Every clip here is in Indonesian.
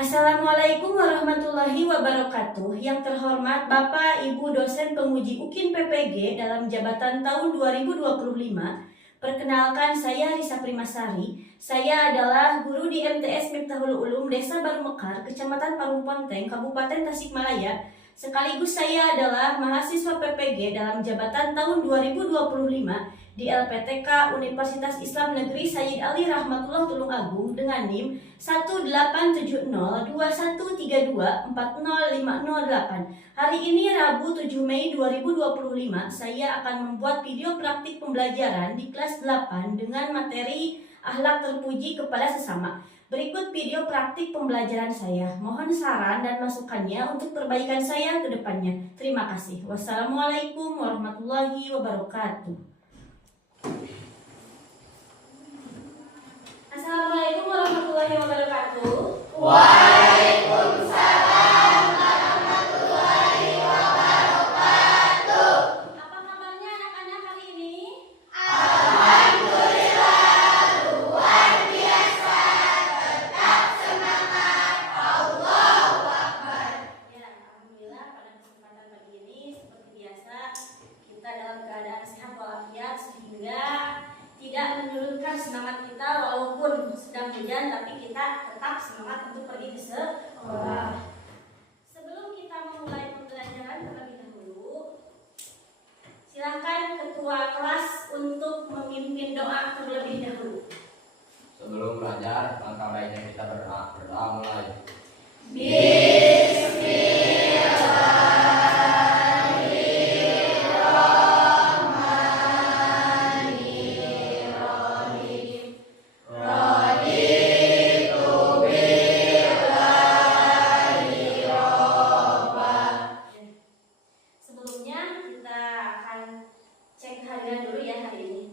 Assalamualaikum warahmatullahi wabarakatuh. Yang terhormat Bapak Ibu dosen penguji UKIN PPG dalam jabatan tahun 2025. Perkenalkan, saya Risa Primasari. Saya adalah guru di MTS Miftahul Ulum Desa Baru Mekar, Kecamatan Parung Ponteng, Kabupaten Tasikmalaya. Sekaligus saya adalah mahasiswa PPG dalam jabatan tahun 2025 di LPTK Universitas Islam Negeri Sayyid Ali Rahmatullah Tulungagung dengan NIM 1870213240508. Hari ini Rabu 7 Mei 2025 saya akan membuat video praktik pembelajaran di kelas 8 dengan materi akhlak terpuji kepada sesama. Berikut video praktik pembelajaran saya. Mohon saran dan masukannya untuk perbaikan saya ke depannya. Terima kasih. Wassalamualaikum warahmatullahi wabarakatuh. Assalamualaikum warahmatullahi wabarakatuh. Waalaikumsalam warahmatullahi wabarakatuh. Apa kabarnya anak-anak hari ini? Alhamdulillah luar biasa. Tetap semangat. Allahu Akbar. Ya, alhamdulillah pada kesempatan pagi ini seperti biasa kita dalam keadaan sehat walafiat sehingga tidak menurunkan semangat kita walaupun sedang hujan, tapi kita tetap semangat untuk pergi ke sekolah. Sebelum kita memulai pembelajaran terlebih dahulu, silakan ketua kelas untuk memimpin doa terlebih dahulu. Sebelum belajar, langkah baiknya kita berdoa mulai. Sebelumnya kita akan cek harga dulu ya hari ini.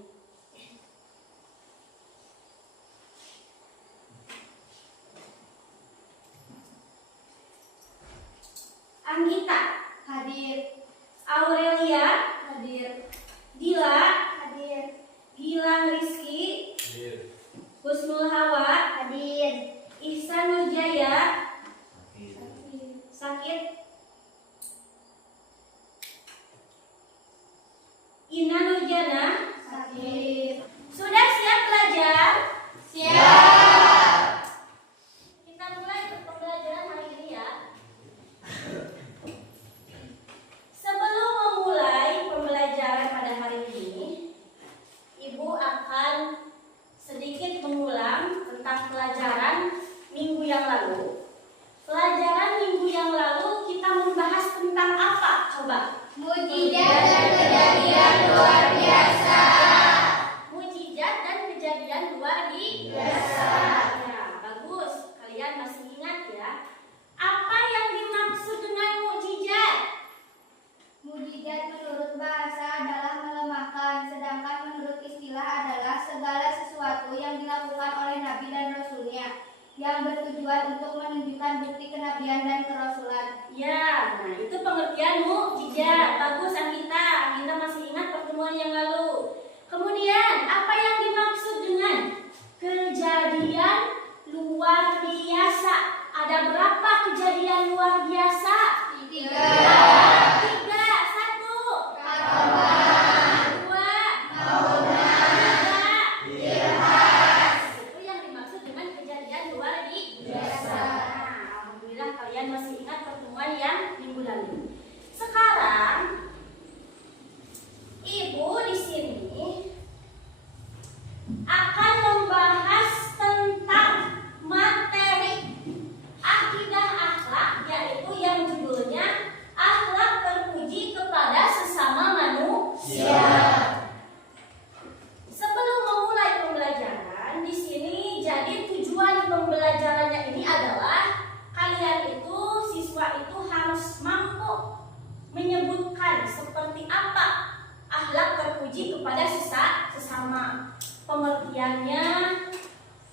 Anggita hadir, Aurelia hadir, Dila hadir, Gilang Rizky, Husnul Hawa hadir, Ihsan Nurjaya sakit, Ina Nurjana sakit. Sudah siap belajar? Siap. Kita mulai pembelajaran hari ini ya. Sebelum memulai pembelajaran pada hari ini, Ibu akan sedikit mengulang tentang pelajaran minggu yang lalu. Pelajaran minggu yang lalu kita membahas tentang apa? Coba. Mukjizat dan kejadian luar biasa. Mukjizat dan kejadian luar Biasa. Ya, bagus. Kalian masih ingat ya? Apa yang dimaksud dengan mukjizat? Mukjizat menurut bahasa adalah melemahkan, sedangkan menurut istilah adalah segala sesuatu yang dilakukan oleh Nabi dan Rasulnya yang bertujuan untuk menunjukkan bukti kenabian dan kerasulan. Ya, nah itu pengertian mukjizat. Bagus Anggita. Anggita masih ingat pertemuan yang lalu. Kemudian, apa yang dimaksud dengan kejadian luar biasa? Ada berapa kejadian luar biasa? 3. Tiga. Satu. Karomah. Dua. Maunah. Tiga. Itu yang dimaksud dengan kejadian luar biasa. Nah, alhamdulillah kalian masih ingat pertemuan yang minggu lalu. Sekarang Ibu di sini akan membahas tentang materi akidah akhlak, yaitu yang judulnya akhlak terpuji kepada sesama manusia. Sebelum memulai pembelajaran di sini, jadi tujuan pembelajarannya ini adalah kalian itu, siswa itu harus mampu menyebutkan seperti apa akhlak terpuji kepada sesama, pengertiannya,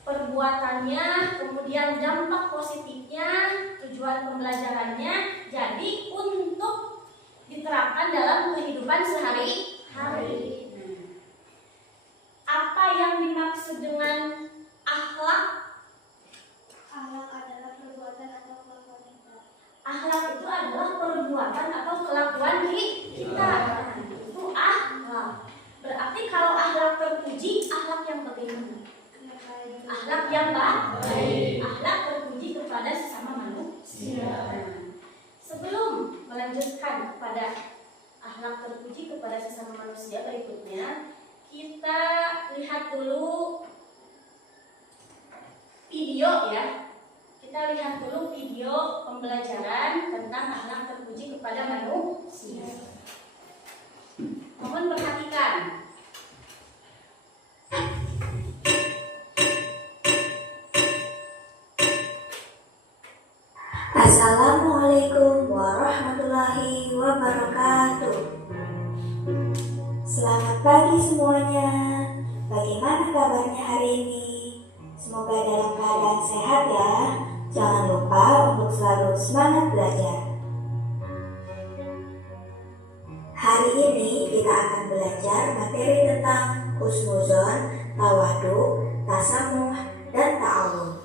perbuatannya, kemudian dampak positifnya, tujuan pembelajarannya, jadi untuk diterapkan dalam kehidupan sehari-hari. Apa yang dimaksud dengan akhlak? Akhlak adalah perbuatan Akhlak itu adalah perbuatan atau kelakuan kita. Nah, itu akhlak. Berarti kalau akhlak terpuji, akhlak yang bagaimana? Akhlak yang baik. Akhlak terpuji kepada sesama manusia. Sebelum melanjutkan kepada akhlak terpuji kepada sesama manusia berikutnya, kita lihat dulu video ya. Kita lihat dulu video pembelajaran tentang akhlak terpuji kepada manusia. Mohon perhatikan. Assalamualaikum warahmatullahi wabarakatuh. Selamat pagi semuanya. Bagaimana kabarnya hari ini? Semoga dalam keadaan sehat ya. Jangan lupa untuk selalu semangat belajar. Hari ini kita akan belajar materi tentang husnuzon, tawadu, tasamuh, dan ta'awun.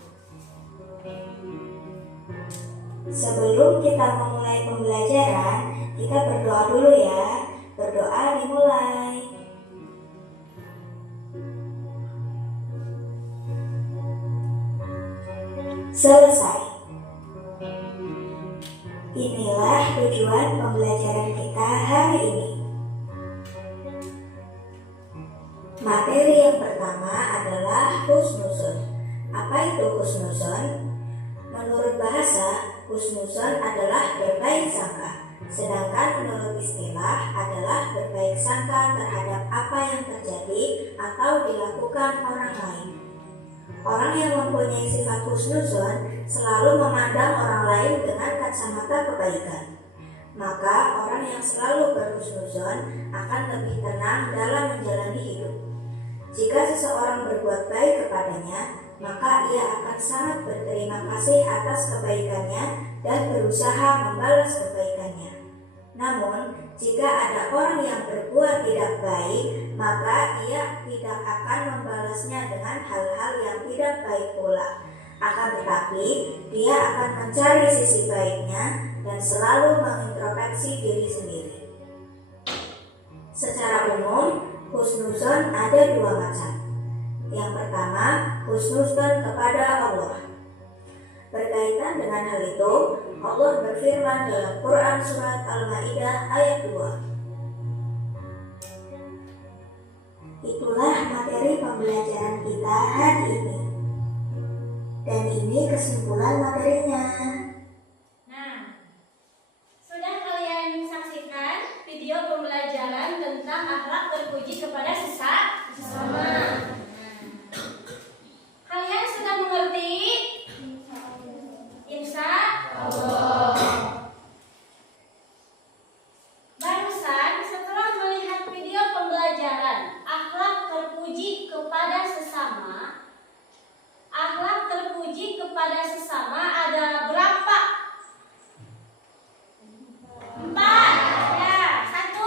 Sebelum kita memulai pembelajaran, kita berdoa dulu ya. Berdoa dimulai. Selesai. Inilah tujuan pembelajaran kita hari ini. Materi yang pertama adalah husnuzon. Apa itu husnuzon? Menurut bahasa, husnuzon adalah berbaik sangka. Sedangkan menurut istilah adalah berbaik sangka terhadap apa yang terjadi atau dilakukan orang lain. Orang yang mempunyai sifat husnuzon selalu memandang orang lain dengan kacamata kebaikan. Maka orang yang selalu berhusnuzon akan lebih tenang dalam menjalani hidup. Jika seseorang berbuat baik kepadanya, maka ia akan sangat berterima kasih atas kebaikannya dan berusaha membalas kebaikannya. Namun, jika ada orang yang berbuat tidak baik, maka ia tidak akan membalasnya dengan hal-hal yang tidak baik pula. Akan tetapi, dia akan mencari sisi baiknya dan selalu mengintrospeksi diri sendiri. Secara umum, husnuzon ada dua macam. Yang pertama, husnuzon kepada Allah. Berkaitan dengan hal itu, Allah berfirman dalam Quran surat Al-Maidah ayat 2. Itulah materi pembelajaran kita hari ini. Dan ini kesimpulan materinya. Nah, sudah kalian saksikan video pembelajaran tentang akhlak terpuji kepada sesama. Kalian sudah mengerti? Insya Allah. Barusan setelah melihat video pembelajaran akhlak terpuji kepada sesama, akhlak terpuji kepada sesama ada berapa? 4. Ya, 1.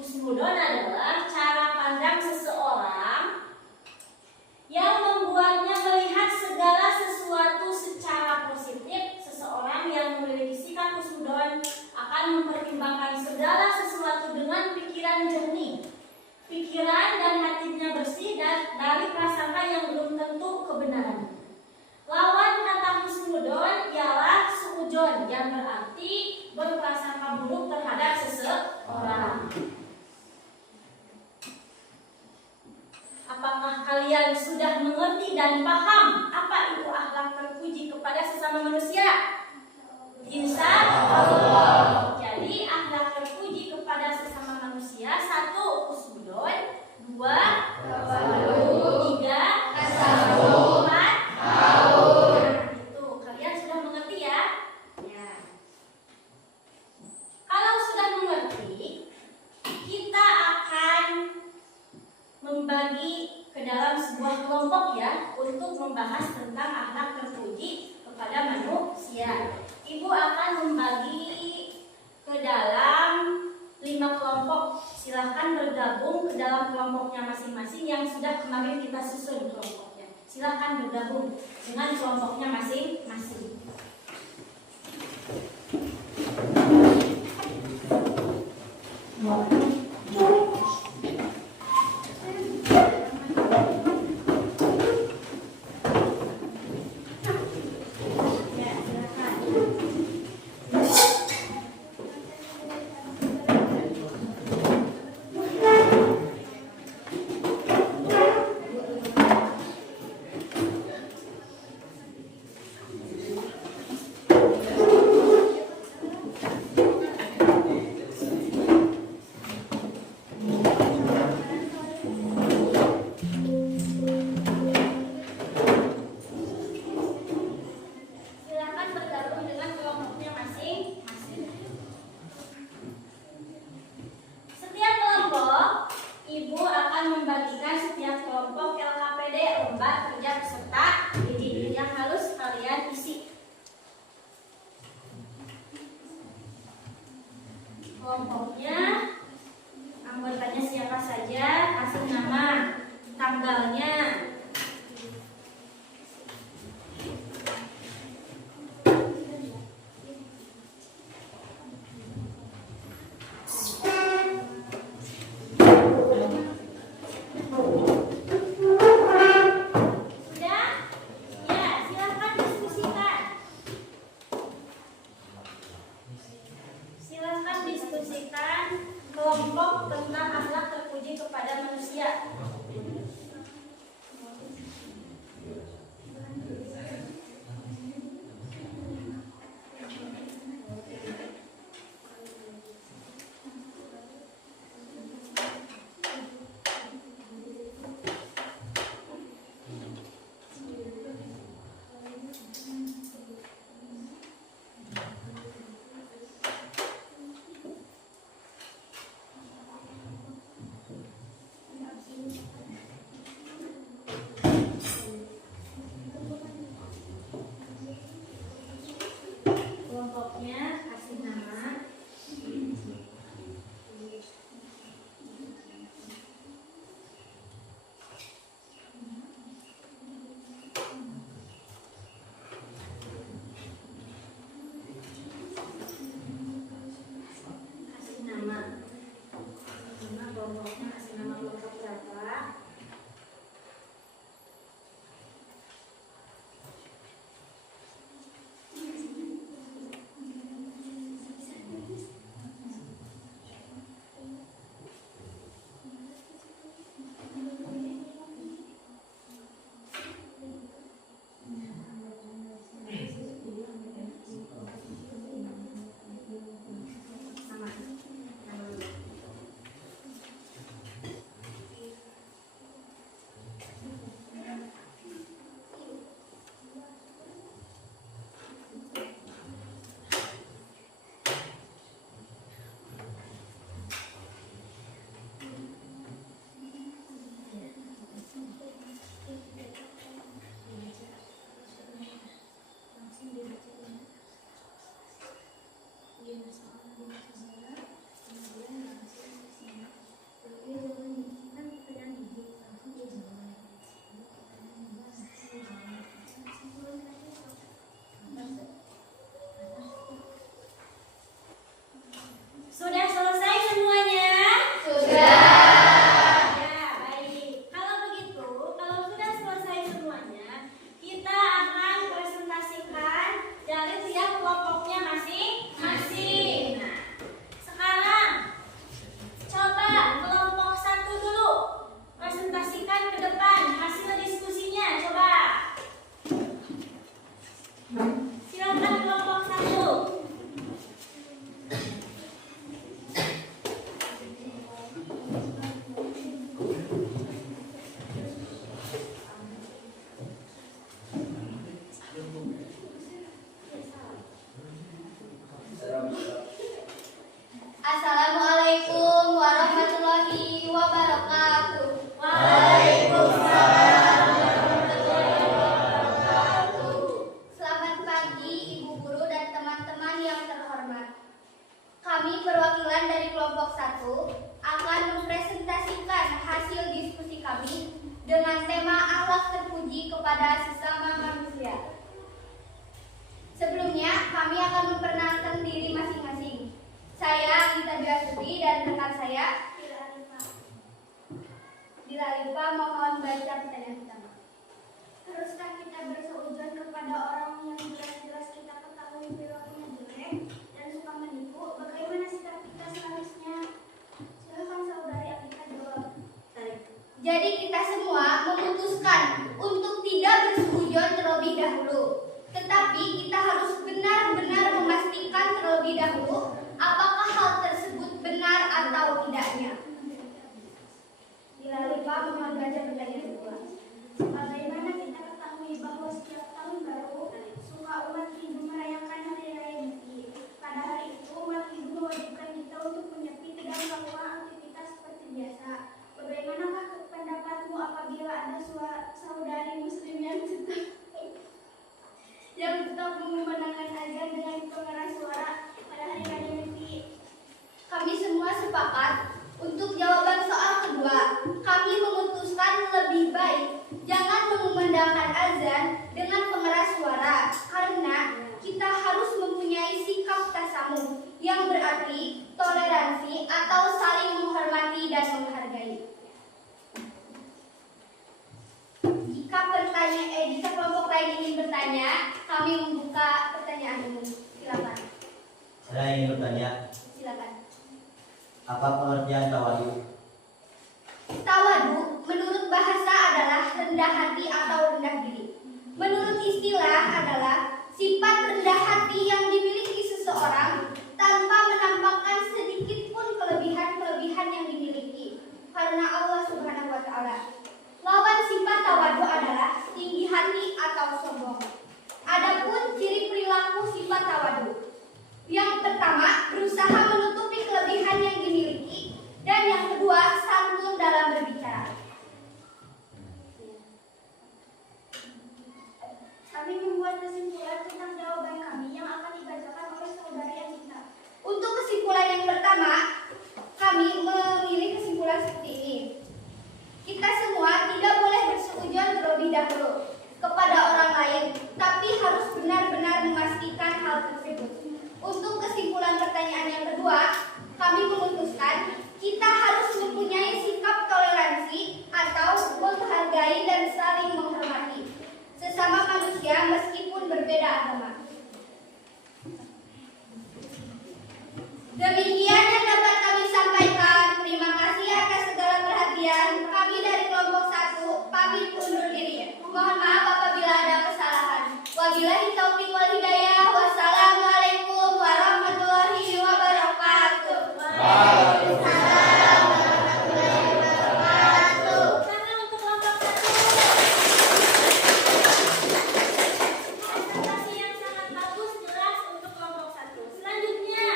Husnudon adalah cara pandang seseorang yang membuatnya melihat segala sesuatu secara positif. Seseorang yang memiliki sikap husnudon akan mempertimbangkan segala sesuatu dengan pikiran jernih, pikiran dan hatinya bersih dari prasangka yang belum tentu kebenaran. Lawan kata husnudon ialah suudzon, yang berarti berprasangka buruk terhadap seseorang. Apakah kalian sudah mengerti dan paham apa itu akhlak terpuji kepada sesama manusia? Insya Allah. Jadi akhlak terpuji kepada sesama manusia 1. Husnudon, 2. Tawadu, 3. Tasamuh, 4. Ta'awun. Itu kalian sudah mengerti ya? Ya. Kalau sudah mengerti, membahas tentang akhlak terpuji kepada manusia. Ibu akan membagi ke dalam 5 kelompok. Silahkan bergabung ke dalam kelompoknya masing-masing yang sudah kemarin kita susun kelompoknya. Silahkan bergabung dengan kelompoknya masing-masing. Membagikan setiap kelompok LKPD lembar kerja peserta didik yang harus kalian isi. Kelompoknya, anggotanya siapa saja, kasih nama, tanggalnya. Diskusikan kelompok tentang akhlak terpuji kepada manusia. kelompok 1 akan mempresentasikan hasil diskusi kami dengan tema akhlak terpuji kepada sesama manusia. Sebelumnya, kami akan memperkenalkan diri masing-masing. Saya Anita Biasuti dan rekan saya Dila Lipa, mohon baca pertanyaan pertama. Haruskah kita berseujud kepada orang yang jelas-jelas kita ketahui perilakunya jelek dan suka menipu? Bagaimana sikap kita seharusnya? Silakan saudari Alika jawab. Jadi kita semua memutuskan untuk tidak berseujud terlebih dahulu. Tetapi kita harus benar-benar memastikan terlebih dahulu apakah hal tersebut benar atau tidaknya. Dila Lipa, mohon baca pertanyaan kedua. Bagaimana kita ketahui bahwa setiap tahun baru suka umat Hindu merayakan hari raya Nyepi? Pada hari itu umat Hindu mewajibkan kita untuk menyepi dan melakukan aktivitas seperti biasa. Bagaimanakah pendapatmu apabila ada saudari muslim yang tetap mengumandangkan azan dengan pengeras suara pada hari raya Nyepi? Kami semua sepakat untuk jawaban soal kedua. Kami memutuskan lebih baik jangan mengumandangkan azan dengan pengeras suara karena kita harus mempunyai sikap tasamuh yang berarti toleransi atau saling menghormati dan menghargai. Jika kelompok lain ingin bertanya, kami membuka pertanyaan umum. Silakan. Saya ingin bertanya, Silakan. apa pengertian tawadu? Tawadu menurut bahasa adalah rendah hati atau rendah diri. Menurut istilah adalah sifat rendah hati yang dimiliki seseorang tanpa menampakkan sedikit pun kelebihan-kelebihan yang dimiliki karena Allah Subhanahu wa taala. Lawan sifat tawadu adalah tinggi hati atau sombong. Adapun ciri perilaku sifat tawadu. Yang pertama, berusaha menutupi kelebihan yang dimiliki, dan yang kedua, santun dalam berbicara. Kami membuat kesimpulan tentang jawaban kami yang akan dibacakan oleh saudari Anita. Untuk kesimpulan yang pertama, kami memilih kesimpulan seperti ini. Kita semua tidak boleh berseujud terlebih dahulu kepada orang lain, tapi harus benar-benar memastikan hal tersebut. Untuk kesimpulan pertanyaan yang kedua, kami memutuskan kita harus mempunyai sikap toleransi atau menghargai dan saling menghormati sesama manusia meskipun berbeda agama. Demikian yang dapat kami sampaikan. Terima kasih atas segala perhatian. Kami dari kelompok 1 pamit undur diri. Mohon maaf apabila ada kesalahan. Wabillahi taufiq wal hidayah. Wassalamualaikum warahmatullahi wabarakatuh. Waalaikumsalam warahmatullahi wabarakatuh. Karena untuk kelompok 1 presentasi yang sangat bagus, jelas untuk kelompok 1. Selanjutnya,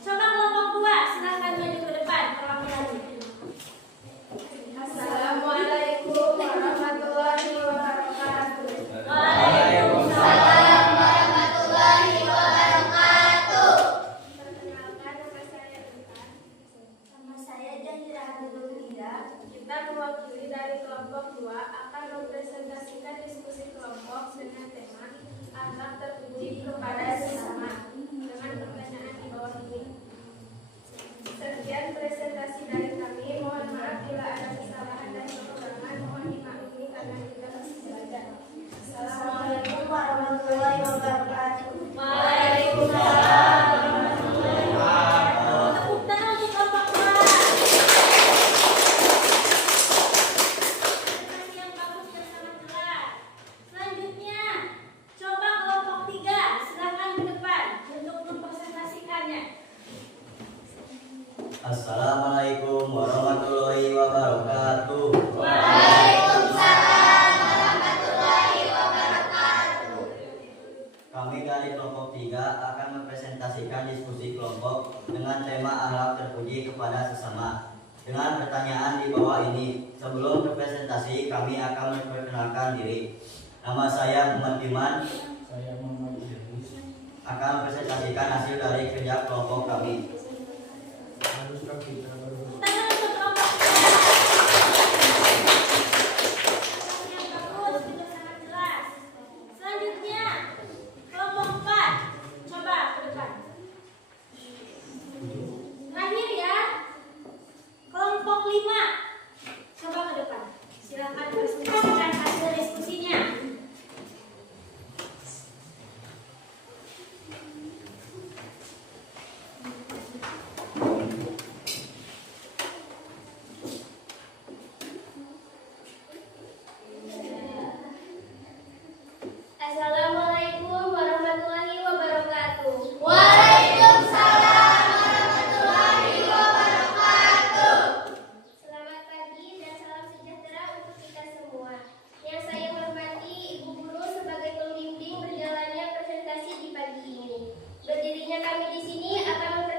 coba kelompok 2, silahkan maju ke depan perwakilannya. Assalamualaikum warahmatullahi wabarakatuh. Waalaikumsalam warahmatullahi wabarakatuh. Perkenalkan, nama saya Intan. Nama saya Jahira Abdullah. Kita mewakili dari kelompok 2 akan mempresentasikan diskusi kelompok dengan tema akhlak terpuji kepada sesama dengan pertanyaan di bawah ini. Sekian presentasi dari kami. Mohon maaf bila ada kesalahan dan kekurangan. Mohon dimaklumi karena kita masih belajar. Assalamualaikum warahmatullahi wabarakatuh. Waalaikumsalam warahmatullahi wabarakatuh. Tepuk tangan untuk kelompok 2. Presentasi yang bagus dan sangat jelas. Selanjutnya, coba kelompok 3, silahkan ke depan untuk mempresentasikannya. Assalamualaikum warahmatullahi wabarakatuh. Waalaikumsalam warahmatullahi wabarakatuh. Kami dari kelompok 3 akan mempresentasikan diskusi kelompok dengan tema akhlak terpuji kepada sesama dengan pertanyaan di bawah ini. Sebelum berpresentasi, kami akan memperkenalkan diri. Nama saya Muhammad Iman. Saya Muhammad Idris. Akan mempresentasikan hasil dari kerja kelompok kami. Tangan untuk kelompok 2. Yang bagus, itu sangat jelas. Selanjutnya, kelompok 4. Coba ke depan. Terakhir ya, kelompok 5. Coba ke depan. Silakan presentasikan hasil diskusinya. Assalamualaikum warahmatullahi wabarakatuh. Waalaikumsalam warahmatullahi wabarakatuh. Selamat pagi dan salam sejahtera untuk kita semua. Yang saya hormati Ibu Guru sebagai pembimbing berjalannya presentasi di pagi ini. Berdirinya kami di sini akan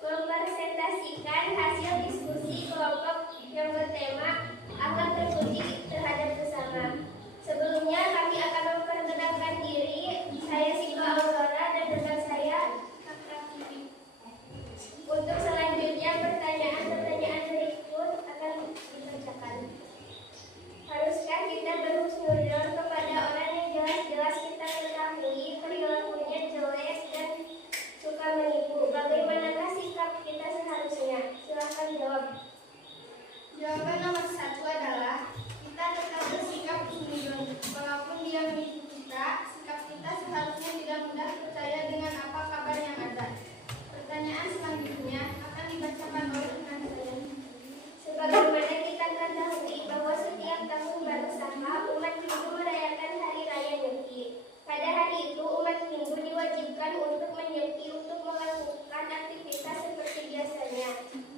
mempresentasikan hasil diskusi kelompok yang bertema akhlak terpuji terhadap sesama. Sebelumnya kami akan memperkenalkan diri. Saya Siva Aurora dan rekan saya Kakak Vivi. Untuk selanjutnya pertanyaan-pertanyaan berikut akan dibacakan. Haruskah kita berhusnuzon kepada orang yang jelas-jelas kita ketahui perilakunya jelek dan suka menipu? Bagaimanakah sikap kita seharusnya? Silahkan jawab. Jawaban nomor 1 adalah kita tetap bersikap husnuzon. Walaupun dia menipu kita, sikap kita seharusnya tidak mudah percaya dengan apa kabar yang ada. Pertanyaan selanjutnya akan dibacakan oleh rekan saya. Sebagaimana kita ketahui bahwa setiap tahun baru Saka, umat Hindu merayakan Hari Raya Nyepi. Pada hari itu, umat Hindu diwajibkan untuk menyepi untuk melakukan aktivitas seperti biasanya.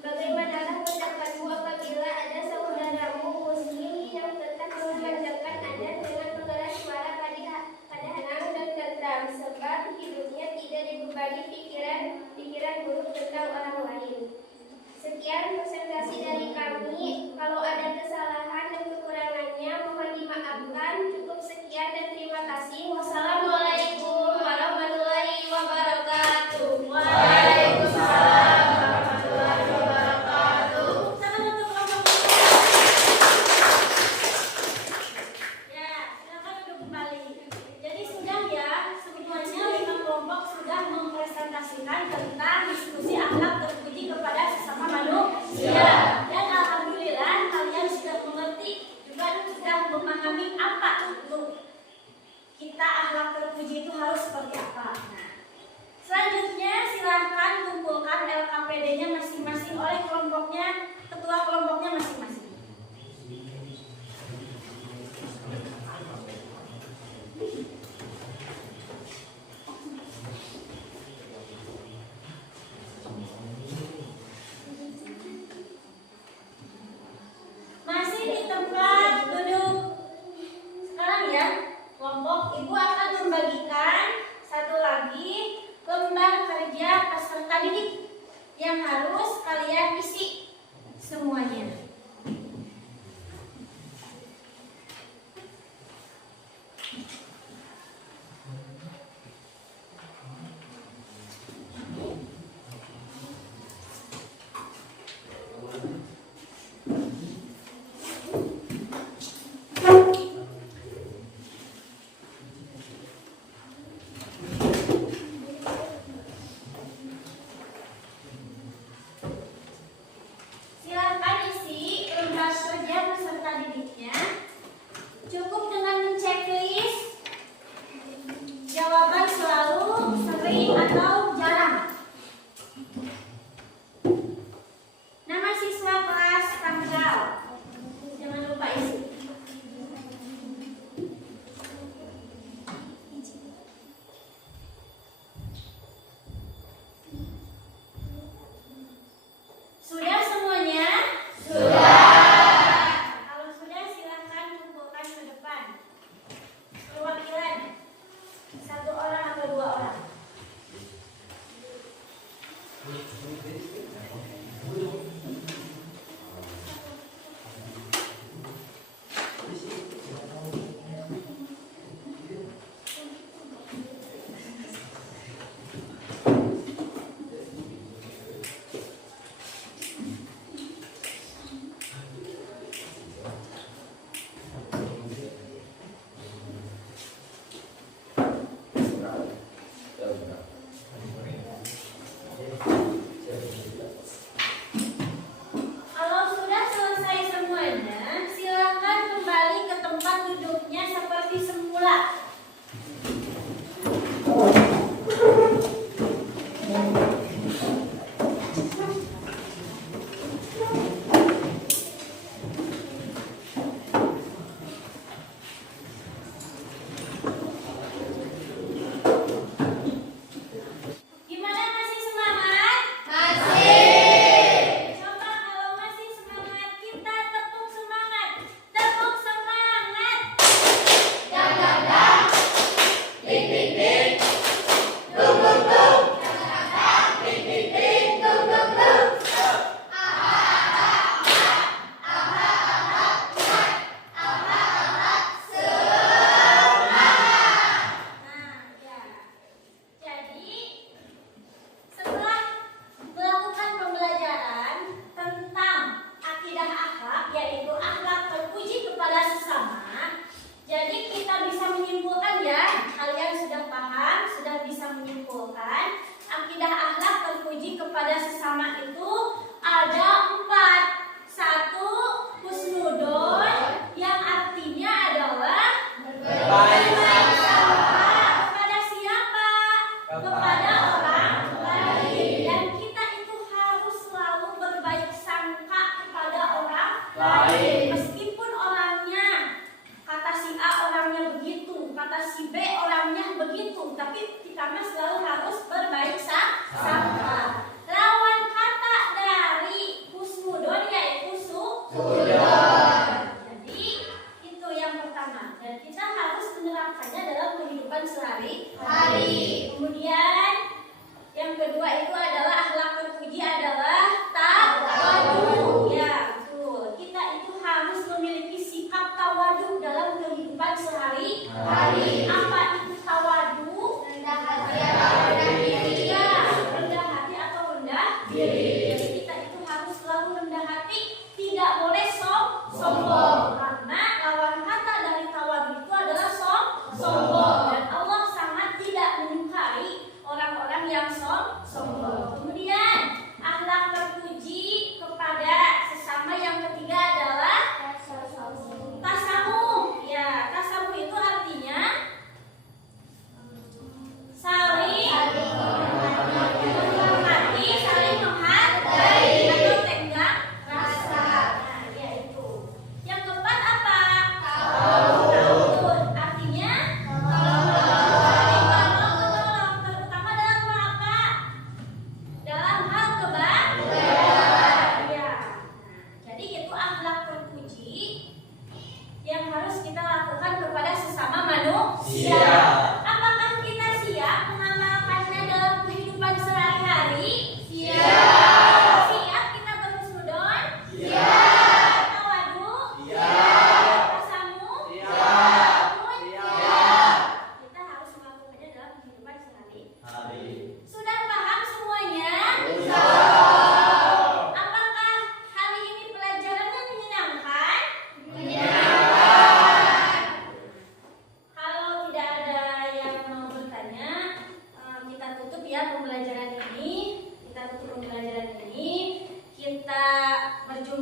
Bagaimanalah pendapatmu apabila ada saudaramu Muslim yang tetap memanjangkan adan dengan mengeras suara pada tenang dan tentram, sebab hidupnya tidak dibebani pikiran buruk tentang orang lain. Sekian presentasi dari kami. Kalau ada kesalahan dan kekurangannya mohon dimaafkan. Cukup sekian dan terima kasih. Wassalamualaikum warahmatullahi wabarakatuh. Waalaikumsalam warahmatullahi wabarakatuh. Tangan untuk kelompok 5. Ya, silakan duduk kembali. Jadi sudah ya, semuanya 5 kelompok sudah mempresentasikan tentang diskusi akhlak terpuji kepada sesama manusia. Dan alhamdulillah kalian sudah mengerti juga sudah memahami apa itu kita akhlak terpuji itu harus seperti apa. Nah, selanjutnya silahkan kumpulkan LKPD-nya masing-masing oleh kelompoknya, ketua kelompoknya masing-masing. Masih di tempat duduk. Sekarang ya, kelompok ibu akan membagikan satu lagi lembar kerja peserta didik yang harus kalian isi semuanya. Silakan isi lembar kerja peserta didiknya. Cukup dengan menceklis jawaban selalu, sering atau jarang. Nama siswa, kelas, tanggal. Jangan lupa isi. Sudah semuanya? Kalau sudah silahkan kumpulkan ke depan. Perwakilan 1 orang atau 2 orang.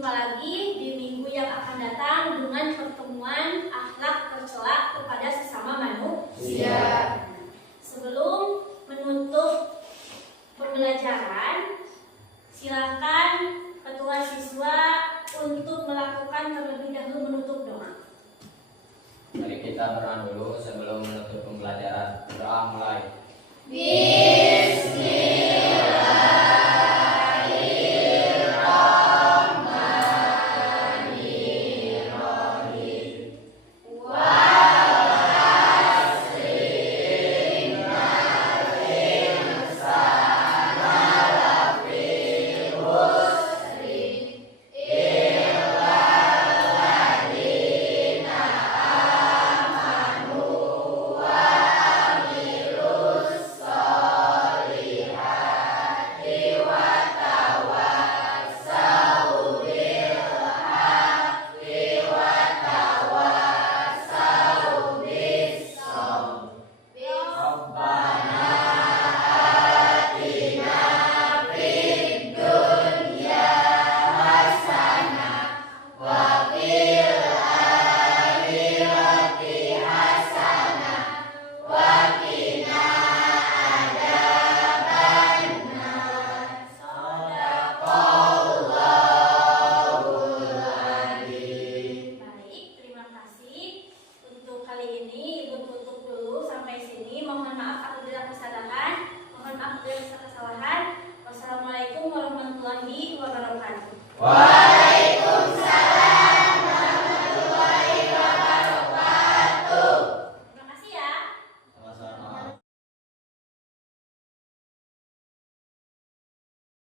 jumpa lagi di minggu yang akan datang dengan pertemuan akhlak tercela kepada sesama manusia. Sebelum menutup pembelajaran, silakan ketua siswa untuk melakukan terlebih dahulu menutup doa. Mari kita berdoa dulu sebelum menutup pembelajaran. Doa mulai. Baik, terima kasih. Untuk kali ini Ibu tutup dulu sampai sini. Mohon maaf apabila kesalahan.